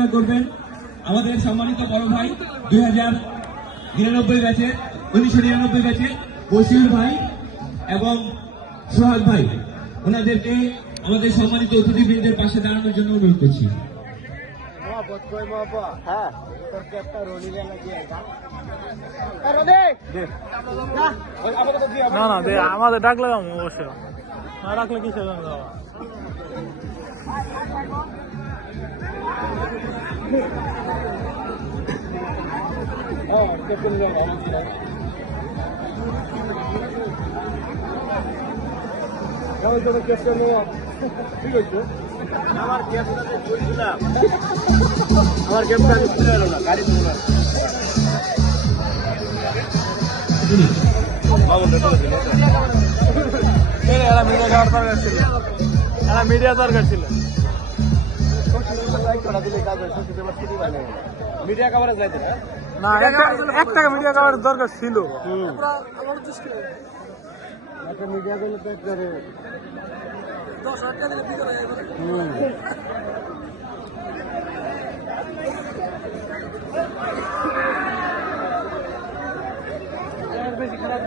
পরিচালনা করবেন আমাদের সম্মানিত বড় ভাই 1999 ব্যাচের 1999 ব্যাচের বশির ভাই এবং সোহাগ ভাই। ওনাদেরকে আমাদের সম্মানিত অতিথিবৃন্দের পাশে দাঁড়ানোর জন্য অনুরোধ করছি। না না দে আমাদের ডাকলে অবশ্যই না ডাকলে কি সেজন্য যাওয়া আমার ক্যাবটাতে চলছিলাম, আমার ক্যাবটা আমি খুলে এলো না, গাড়ি খুলে না। মিডিয়া যাওয়ার দরকার ছিল, মিডিয়া দরকার ছিল। মিডিয়া কভারেজ যাইতে না একটা মিডিয়া কভারেজ দরকার ছিল। একটা মিডিয়া গুলো তো করে বেশি খারাপ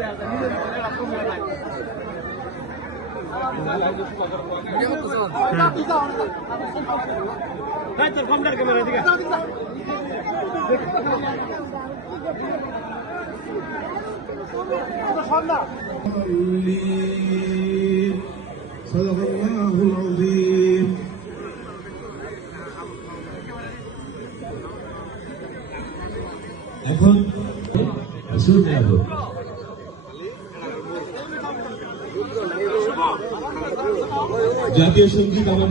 তোর কম্পিউটার ক্যামেরা দিকে এখন জাতীয় সঙ্গীত আমাদের